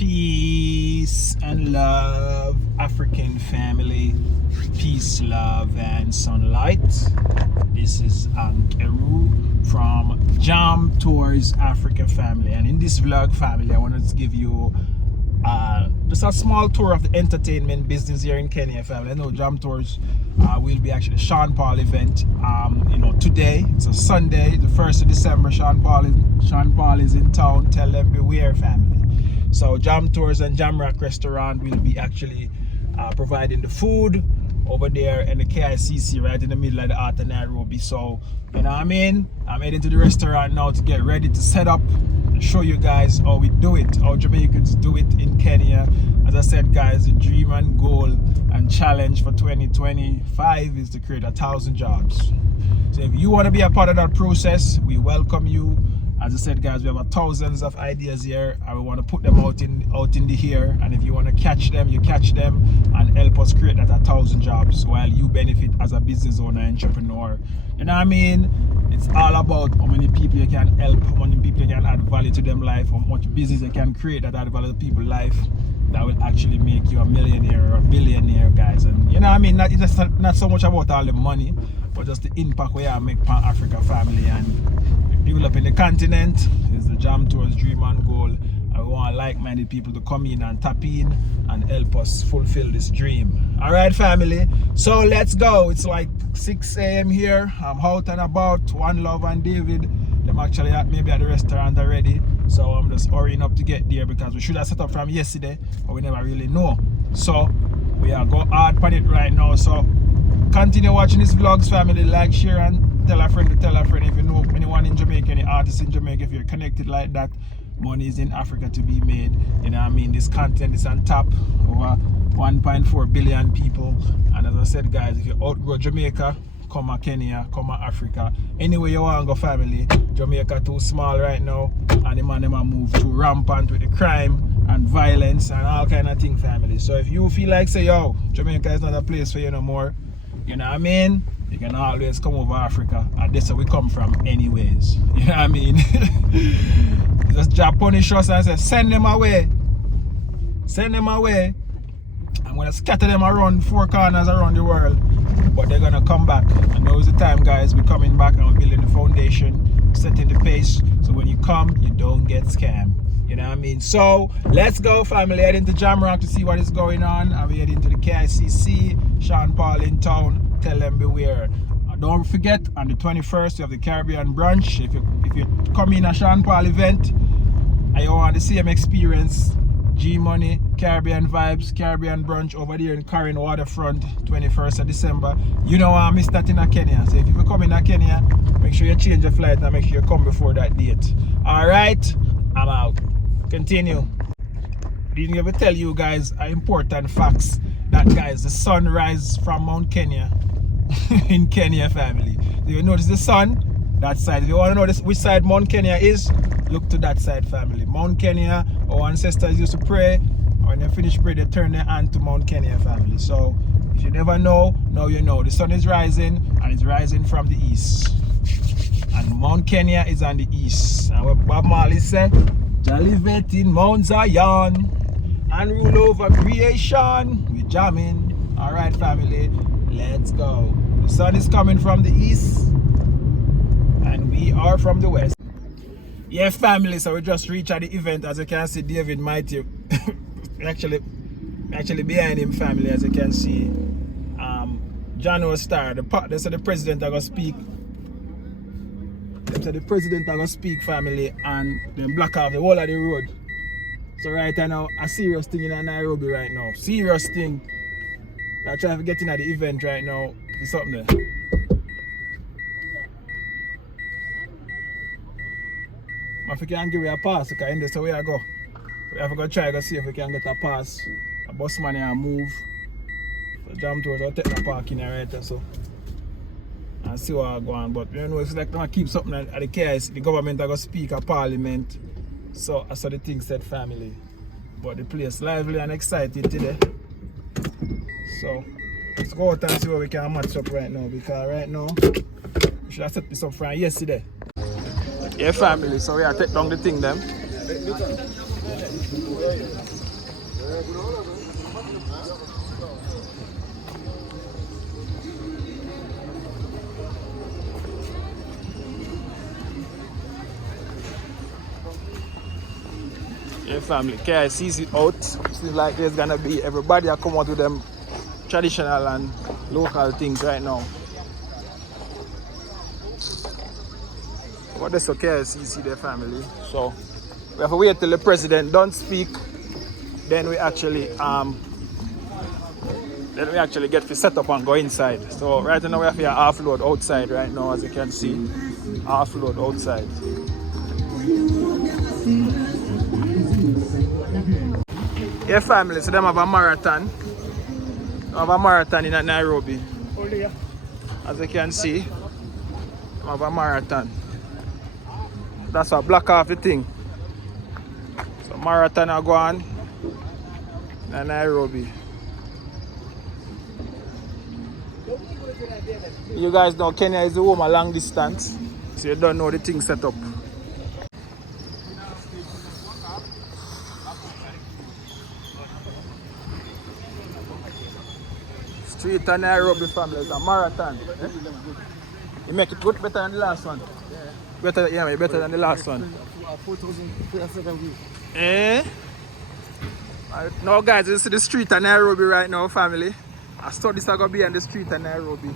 Peace and love, African family. Peace, love, and sunlight. This is Ankeru from Jam Tours Africa family. And in this vlog, family, I wanted to give you just a small tour of the entertainment business here in Kenya, family. I know Jam Tours will be actually the Sean Paul event. Today, it's a Sunday, the 1st of December. Sean Paul is in town. Tell them beware, family. So Jam Tours and Jamrock Restaurant will be actually providing the food over there in the KICC, right in the middle of the heart of Nairobi. So, you know what I mean? I'm heading to the restaurant now to get ready to set up, show you guys how we do it, how Jamaicans do it in Kenya. As I said, guys, the dream and goal and challenge for 2025 is to create 1,000 jobs. So if you want to be a part of that process, we welcome you. As I said, guys, we have thousands of ideas here and we want to put them out in the air. And if you want to catch them, you catch them and help us create that 1,000 jobs while you benefit as a business owner, entrepreneur. You know what I mean? It's all about how many people you can help, how many people you can add value to them life, how much business you can create that add value to people's life that will actually make you a millionaire or a billionaire, guys. And you know what I mean? It's not so much about all the money, but just the impact we have make Pan Africa family and developing the continent is the Jam Tours dream and goal. And we want like-minded people to come in and tap in and help us fulfill this dream. All right, family. So let's go. It's like 6 a.m. here. I'm out and about. One Love and David, them actually maybe at the restaurant already. So I'm just hurrying up to get there because we should have set up from yesterday, but we never really know. So we are go hard on it right now. So continue watching these vlogs, family. Like, share, and tell a friend to tell a friend. If you know anyone in Jamaica, any artists in Jamaica, if you're connected like that, money is in Africa to be made. You know what I mean? This content is on top. Over 1.4 billion people. And as I said, guys, if you outgrow Jamaica, come to Kenya, come to Africa. Anywhere you want to go, family. Jamaica too small right now. And the man them move too rampant with the crime and violence and all kind of thing, family. So if you feel like, say, yo, Jamaica is not a place for you no more, you know what I mean? You can always come over Africa, and that's where we come from anyways. You know what I mean? Just punish us and say, send them away. Send them away. I'm going to scatter them around 4 corners around the world. But they're going to come back. And now is the time, guys. We're coming back and we're building the foundation, setting the pace. So when you come, you don't get scammed. You know what I mean? So let's go, family. Heading to Jamrock to see what is going on. And we're heading to the KICC. Sean Paul in town. Tell them beware. Don't forget, on the 21st we have the Caribbean brunch. If you come in a Sean Paul event and you want the same experience, G Money, Caribbean vibes, Caribbean brunch over there in Karen Waterfront, 21st of December. You know I miss that in Kenya. So if you come in Kenya, make sure you change your flight and make sure you come before that date. Alright, I'm out. Continue. Didn't ever tell you guys important facts that, guys, the sun rises from Mount Kenya in Kenya, family. So you notice the sun, that side. If you want to know which side Mount Kenya is, look to that side, family. Mount Kenya, our ancestors used to pray. When they finish pray, they turn their hand to Mount Kenya, family. So if you never know, now you know. The sun is rising and it's rising from the east. And Mount Kenya is on the east. And what Bob Marley said, Jalivet in Mount Zion and rule over creation. We're jamming. Alright, family, let's go. The sun is coming from the east and we are from the west. Yeah, family, so we just reached at the event. As you can see, David Mighty actually behind him, family. As you can see, John O'Star, they said the president are gonna speak. They said the president are gonna speak, family, and then block off the whole of the road. So right now, a serious thing in Nairobi right now. Serious thing. I'm trying to get in at the event right now. There's something there. If we can give you a pass, because in this way I go. We have to go try to see if we can get a pass. A bus man and move. So Jam Tours will take the parking right there, so. And see what I go on. But you know, it's like to keep something at the KIC. The government are going to speak at Parliament. So I saw the thing said, family. But the place lively and excited today. So let's go out and see what we can match up right now. Because right now, we should have set this up from yesterday. Yeah, family, so we are take down the thing them. Yeah, family, KICC out. Seems like there's gonna be everybody are come out with them traditional and local things right now. But that's okay, KICC their family. So we have to wait till the president don't speak. Then we actually get to set up and go inside. So right now we have here half load outside right now, as you can see. Half load outside. Yeah, family, so them have a marathon. They have a marathon in Nairobi. As you can see, they have a marathon. That's what block off the thing. So marathon are going in Nairobi. You guys know Kenya is the home a long distance, so you don't know the thing set up. Street and Nairobi family is a marathon. Eh? You make it good better than the last one. Yeah. Better than the last one. 4,000 eh? Now guys, this is the street of Nairobi right now, family. I thought this are gonna be on the street of Nairobi.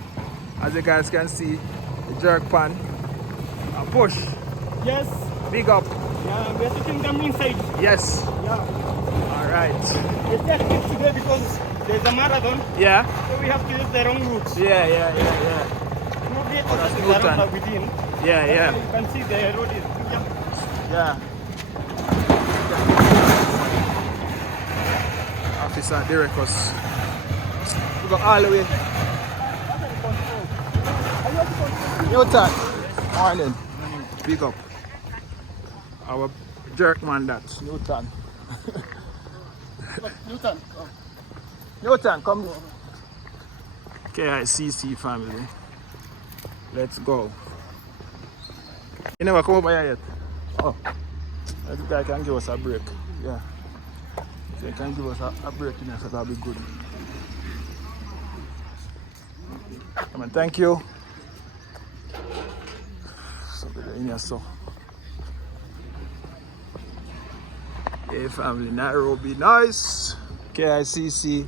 As you guys can see, the jerk pan. A push. Yes. Big up. Yeah, we're taking them inside. Yes. Yeah. Alright. It's just today because there's a marathon. Yeah. So we have to use the wrong route. Yeah. No vehicles that's that Newton. are within. Yeah. You can see the road is Yeah. Officer Derekos. We go all the way. Newton. Morning. Big up. Our jerk man that. Newton. Newton. Newton, come. KICC family. Let's go. You never come over here yet? Oh. I think I can give us a break. Yeah. So you can give us a break in here, so that'll be good. Come on, thank you. Somebody in here, so. Yeah, family, Nairobi, nice. KICC,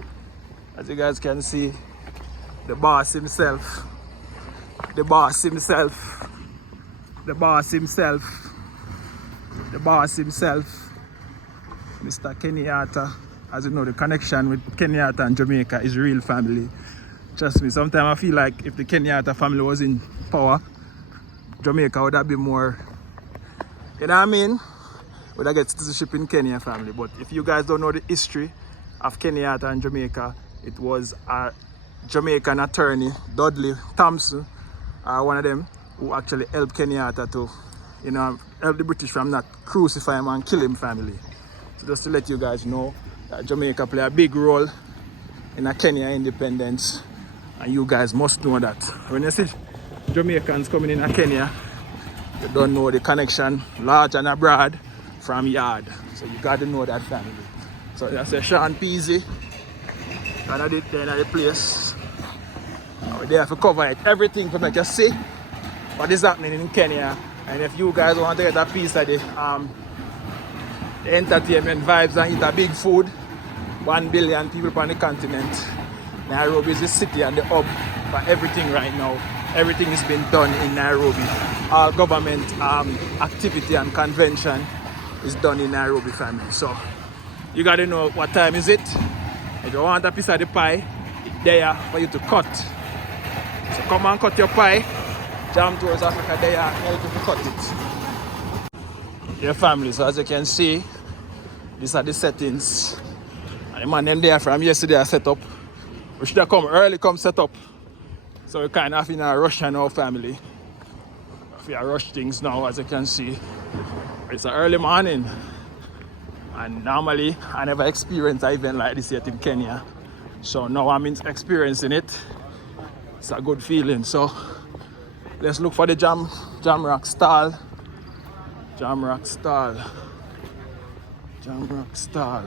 as you guys can see, the boss himself. The boss himself. The boss himself. The boss himself. Mr. Kenyatta. As you know, the connection with Kenyatta and Jamaica is real, family. Trust me, sometimes I feel like if the Kenyatta family was in power, Jamaica would have been more, you know what I mean? Would have get citizenship in Kenya, family. But if you guys don't know the history of Kenyatta and Jamaica, it was a Jamaican attorney, Dudley Thompson, one of them who actually helped Kenyatta to, you know, help the British from not crucify him and kill him, family. So just to let you guys know that Jamaica play a big role in a Kenya independence, and you guys must know that. When you see Jamaicans coming in a Kenya, you don't know the connection, large and abroad, from yard. So you got to know that, family. So that's a Sean Peasy. And I did there in the place. We're there to cover it. Everything to make you see what is happening in Kenya. And if you guys want to get a piece of the entertainment vibes and eat a big food, 1 billion people on the continent. Nairobi is the city and the hub for everything right now. Everything is being done in Nairobi. All government activity and convention is done in Nairobi, family. So you gotta know what time is it. If you want a piece of the pie, it's there for you to cut. So come and cut your pie. Jam Tours Africa there and help you to cut it. Your family, so as you can see, these are the settings. And the man them there from yesterday are set up. We should have come early, come set up. So we kind of in a rush in our family. We are rush things now, as you can see. It's an early morning. And normally I never experienced an event like this yet in Kenya. So now I'm experiencing it. It's a good feeling. So let's look for the Jam Rock stall. Jam Rock stall. Jamrock stall.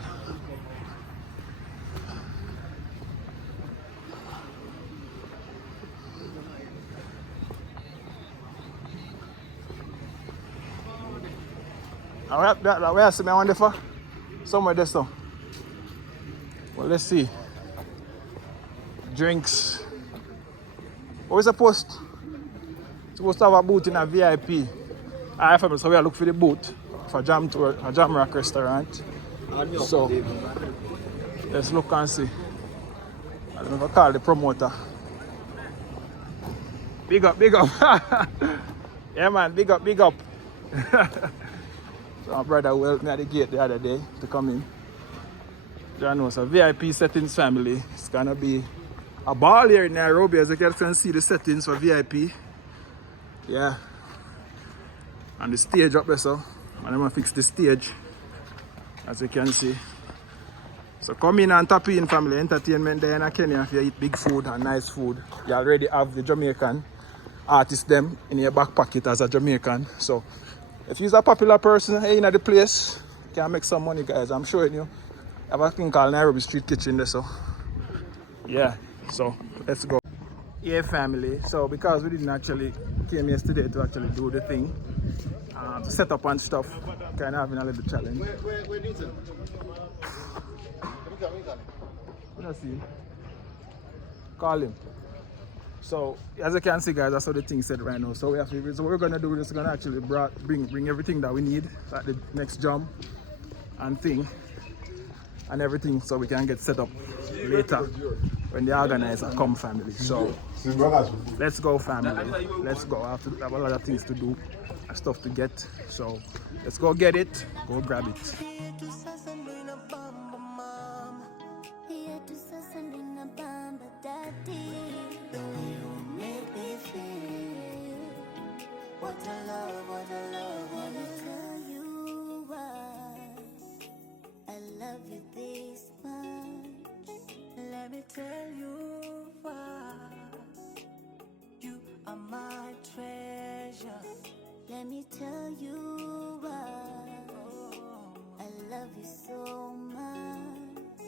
Alright, where I see me, I wonder for somewhere there, so. Well, let's see. Drinks. What we supposed to have a booth in a VIP. Alright, family, so we are looking for the booth for Jamrock restaurant. So let's look and see. I don't know if I call the promoter. Big up, big up. Yeah man, big up, big up. So my brother welcomed me at the gate the other day to come in. You know, so VIP settings family. It's gonna be a ball here in Nairobi, as you can see the settings for VIP. Yeah. And the stage up there, so I'm gonna fix the stage, as you can see. So come in and tap in family. Entertainment there in Kenya. If you eat big food and nice food, you already have the Jamaican artists them in your back pocket as a Jamaican. So if you're a popular person in the place, you can make some money, guys. I'm showing you. I have a thing called Nairobi Street Kitchen there, so yeah. So let's go. Yeah family, so because we didn't actually came yesterday to actually do the thing, to set up and stuff, kind of having a little challenge. Where is it? We don't see him. Call him. So as you can see, guys, that's what the thing said right now. So we have to, so what we're gonna do is we're gonna actually bring everything that we need at the next jump and thing and everything, so we can get set up later when the organizer come, family. So let's go, family. Let's go. I have a lot of things to do and stuff to get. So let's go get it. Go grab it. Tell you why you are my treasure. Let me tell you why I love you so much.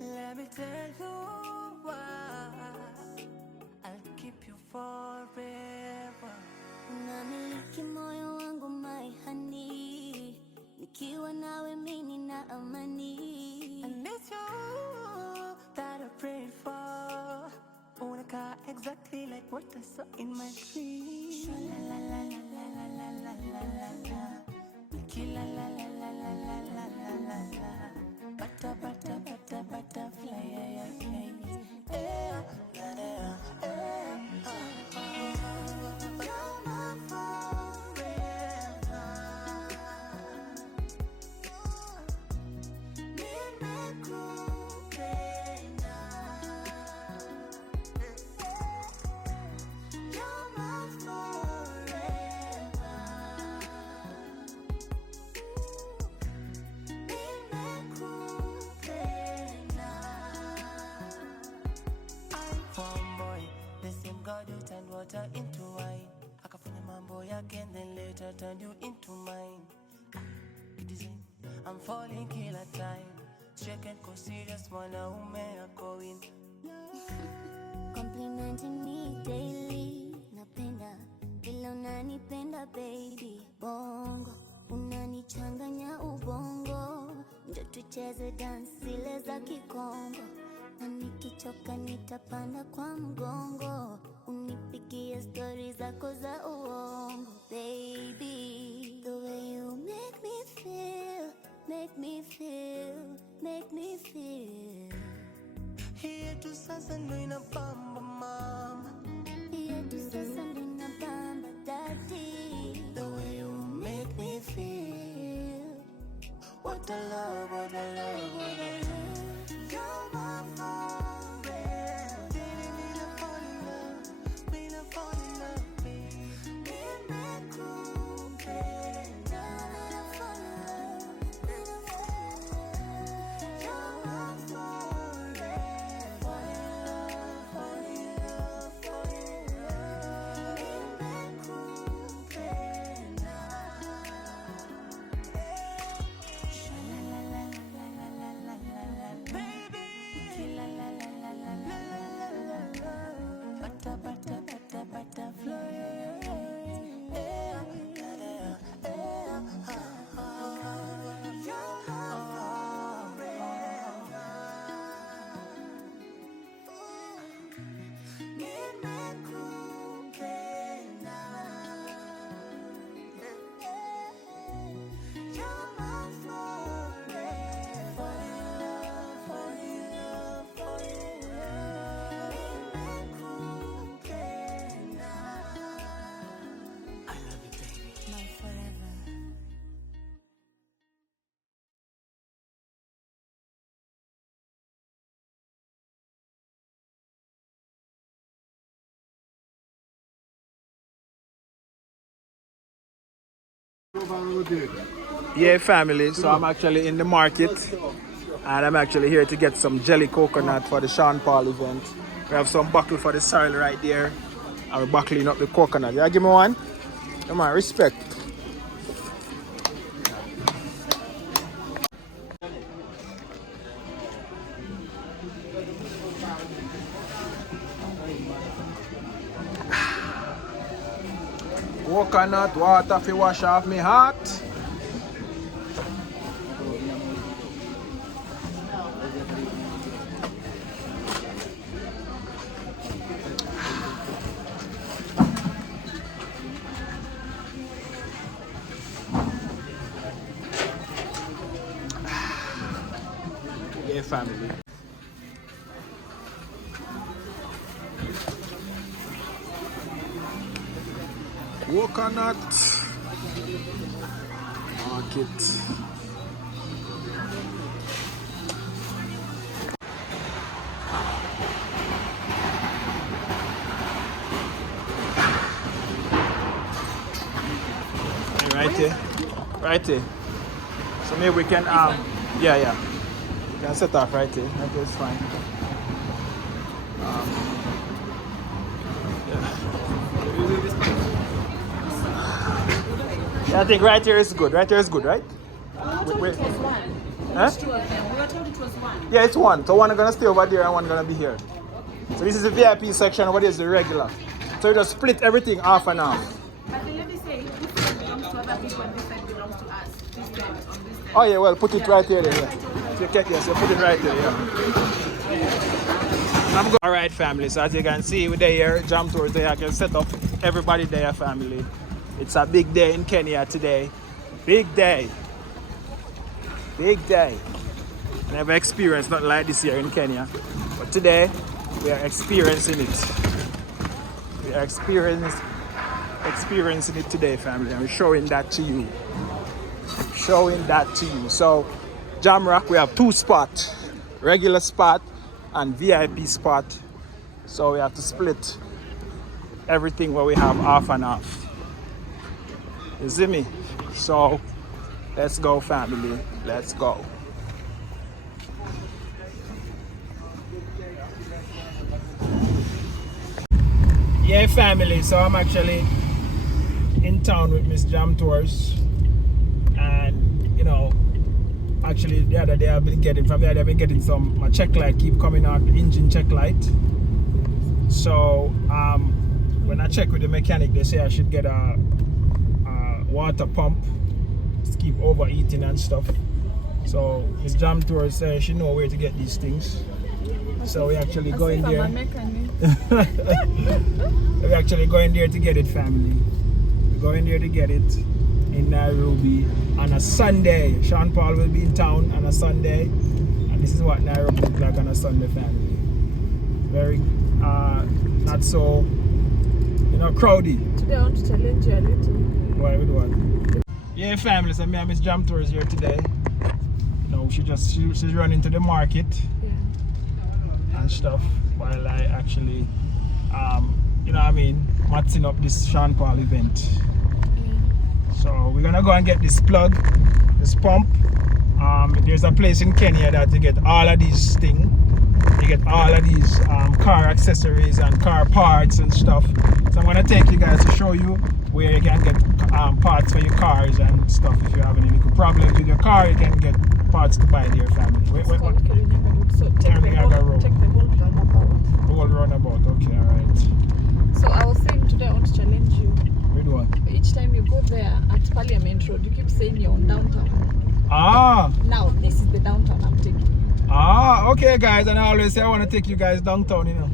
Let me tell you why I'll keep you forever. Namiliki moyo wangu my honey, nikiwa nawe mimi na amani. I miss you that I prayed for. Wanna car exactly like what I saw in my dream. La la la la la la la la la la. Kila la la la la la la la la la. Butterfly, yeah, yeah, yeah. You're my forever. Water into wine. Akafanya mambo yake and then later turned you into mine. I'm falling kila time. Straight and go serious, mwanaume yako win. Complimenting me daily. Napenda ila unanipenda baby. Bongo unanichanganya ubongo. Njo tucheze dance zile za Kikongo. Na nikichoka nitapanda kwa mgongo. Unipigie stories zako za uongo, baby. The way you make me feel, make me feel, make me feel. Here to sasa ndo inabamba mama. Here to sasa ndo inabamba daddy. The way you make me feel. What a love, what a love, what a love. You're my forever. La la la Yeah, family. So I'm actually in the market, and I'm actually here to get some jelly coconut for the Sean Paul event. We have some buckle for the soil right there, and we're buckling up the coconut. Yeah, give me one. Come on, respect. Coconut water fi wash off me heart. Yeah, family. Coconut market. Right here, right here. So maybe we can yeah. We can set off right here. Right here is fine. Yeah, I think right here is good. Right here is good, right? We were told it was one. Huh? Which two of them? We were told it was one. Yeah, it's one. So one is gonna stay over there and one gonna be here. So this is the VIP section. Over there is the regular. So you just split everything half and half. But the lady said this side belongs to other people and this side belongs to us. This side on this side. Oh yeah, well put it right here then. Yeah. So you yes, you put it right there. Yeah. All right, family. So as you can see, we're there. Jam Tours there. I can set up everybody there, family. It's a big day in Kenya today. Big day. Big day. Never experienced nothing like this here in Kenya. But today, we are experiencing it. We are experiencing it today, family. And we're showing that to you. Showing that to you. So, Jamrock, we have two spots. Regular spot and VIP spot. So we have to split everything where we have half and half. You see me? So let's go, family. Let's go. Yeah, family. So I'm actually in town with Miss Jam Tours, and you know, actually the other day I've been getting some my check light keep coming out, the engine check light. So when I check with the mechanic, they say I should get a water pump to keep overheating and stuff. So Miss Jam Tours says she know where to get these things. So we actually go in there. We're actually going there to get it, family. We're going there to get it in Nairobi on a Sunday. Sean Paul will be in town on a Sunday, and this is what Nairobi looks like on a Sunday, family. Very not so, you know, crowdy. Today I want to challenge you a little. Why with what? Yeah, family. So me and Miss Jam Tours here today. You know, she's running to the market and stuff while I actually you know what I mean, matching up this Sean Paul event. So we're gonna go and get this plug, this pump. There's a place in Kenya that you get all of these things. You get all of these car accessories and car parts and stuff. So I'm gonna take you guys to show you where you can get parts for your cars and stuff. If you have any little problems with your car, you can get parts to buy there, family. So take the whole roundabout. The whole roundabout, okay, alright. So I was saying today I want to challenge you. With what? Each time you go there at Parliament Road, you keep saying you're on downtown. Ah! Now this is the downtown I'm taking. Ah, okay, guys, and I always say I want to take you guys downtown, you know.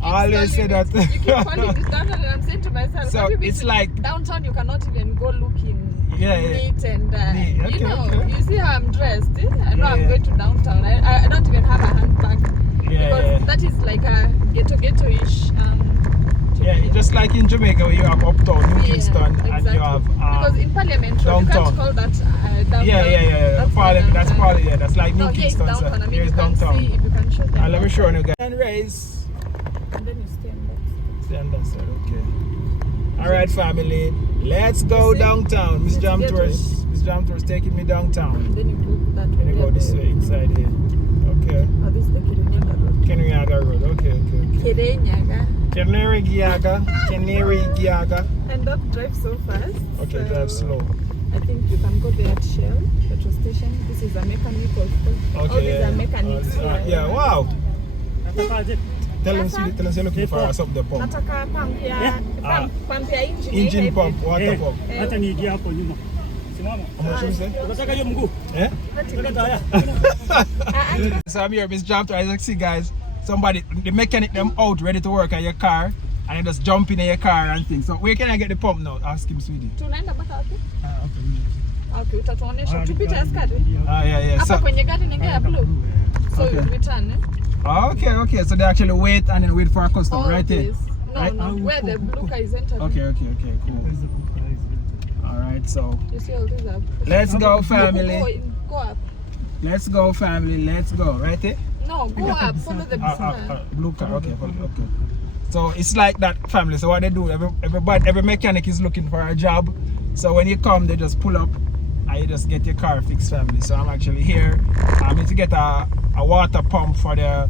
I always say that. You keep calling it downtown, and I'm saying to myself, so it's like downtown. You cannot even go looking neat and okay, you know. okay. You see how I'm dressed. Eh? I know I'm going to downtown. I don't even have a handbag because that is like a ghetto-ish. Yeah, just like in Jamaica where you have uptown, New Kingston, exactly. and you have because in Parliament Road, you can't call that downtown. Yeah. Parliament, that's Parliament. Yeah, that's like New Kingston. Downtown. I mean, here's you can downtown. see if you can show them. Let me show you guys. And raise. And then you stay on that. Stay on that side, okay. All right, family. Let's go downtown. Miss Jam Tours taking me downtown. Then you go that way. Let me go this way inside here. Okay. Oh, this is the Kirinyaga Road. Kenyaga Road. Okay. Kirinyaga. Canary Giaga. And don't drive so fast. Okay, so drive slow. I think you can go there at Shell petrol station. This is a mechanical store. Okay, All these are mechanics. yeah, wow. Natakaje? Tell them you're looking for something to pump. Nataka pump ya pump ya Engine pump, water pump. Hata niingia hapo nyuma. Simama. How much you say? Unataka hiyo mguu? Eh? Unataka taya? So I'm here, Miss Jam Tours. As you see, guys, somebody, the mechanic them out ready to work on your car, and they just jump in your car and things. So where can I get the pump now? Ask him, sweetie. Tunaenda mpaka wapi? Okay. Okay, utatuonesha. Tupite askari. Yeah. Hapa So, kwenye gari ningia ya blue. So Okay. you return. okay. So they actually wait and then wait for a customer, All right here. this. No, where the blue car is entering. Okay, cool. All right, so You see all these are. let's go, family. Go up. Let's go, family. Let's go. Right there. No, go up. Follow the blue car. Blue car. Okay. So it's like that, family. So what they do, every mechanic is looking for a job. So when you come, they just pull up and you just get your car fixed, family. So I'm actually here. I need to get a water pump for the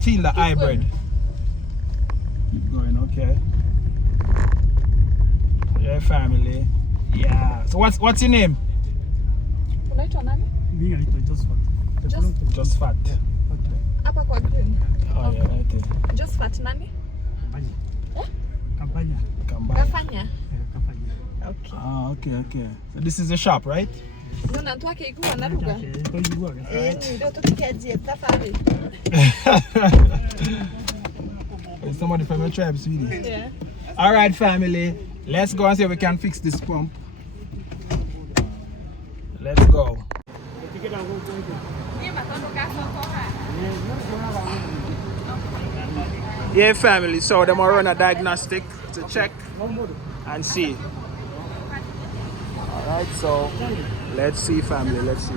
Fielder hybrid. Keep going, okay. Yeah, family. Yeah. So what's your name? Unaitwa nani? Mimi naitwa Josephat. Just Fat. Hapa kwa green. Oh yeah, right there. Just fat nani? Kampanya. Come back. Gafanya. Kampanya. Okay. Okay. So this is the shop, right? Nona ntwake ikuwa naruga. Toyuaga. Ndio tukiaje tafari. It's somebody from your tribe, sweetie. Yeah. All right, family. Let's go and see if we can fix this pump. Let's go. Yeah, family. So them are run a diagnostic to check and see. All right. So let's see, family. Let's see.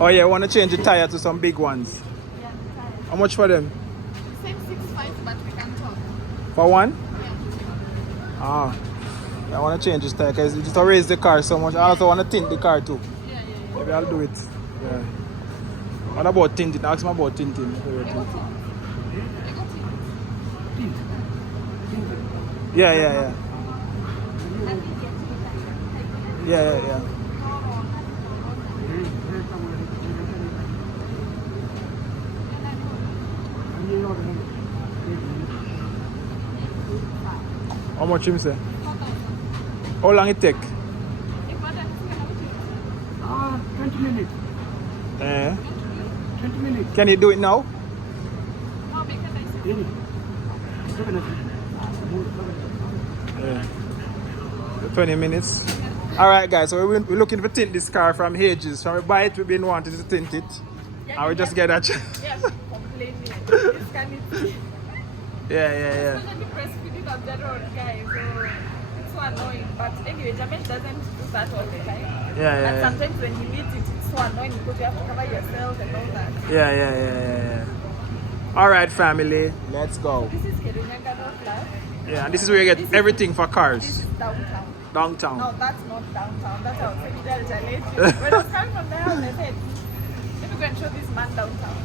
Oh yeah, I want to change the tire to some big ones. How much for them? Same 6.5, but we can talk. For one? Ah, I want to change this tire because it just raise the car so much. I also want to tint the car too. Yeah. Maybe I'll do it. Yeah. What about tinting? Ask me about tinting. Yeah. How much him say? How long it take? 20 minutes. 20 minutes. Can you do it now? Really? Yeah. 20 minutes. Alright guys, so we're looking to tint this car from Hedges. So we buy it, we've been wanting to tint it. And we just get that. Yes, complaining. This can it. Yeah. Especially breastfeeding on the road, guys. So it's so annoying. But anyway, Jamesh doesn't do that all the time. Yeah. And sometimes when you meet it, it's so annoying because you have to cover yourself and all that. Yeah. Alright family, let's go. This is Kirinyaga Road Plus. Yeah, and this is where you get everything for This cars. is downtown. Downtown. No, that's not downtown. That's our Delta Lake. When I was coming from the house, I said, let me go and show this man downtown.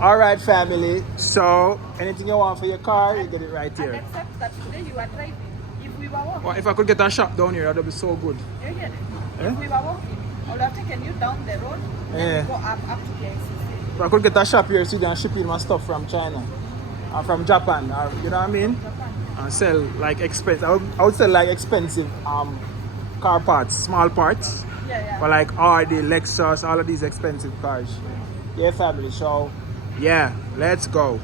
Alright family, so anything you want for your car, you get it right And here. except that today you are driving. If we were walking, Well, if I could get a shop down here, that would be so good. you get it? Eh? If we were walking, I would have taken you down the road Yeah. and go up to the ICC. If I could get a shop here, so you can ship in my stuff from China or from Japan, or, you know what I mean? Japan. And sell like expensive. I would sell like expensive car parts, small parts, Yeah. for like Audi, Lexus, all of these expensive cars. Yeah, family. So, yeah, let's go.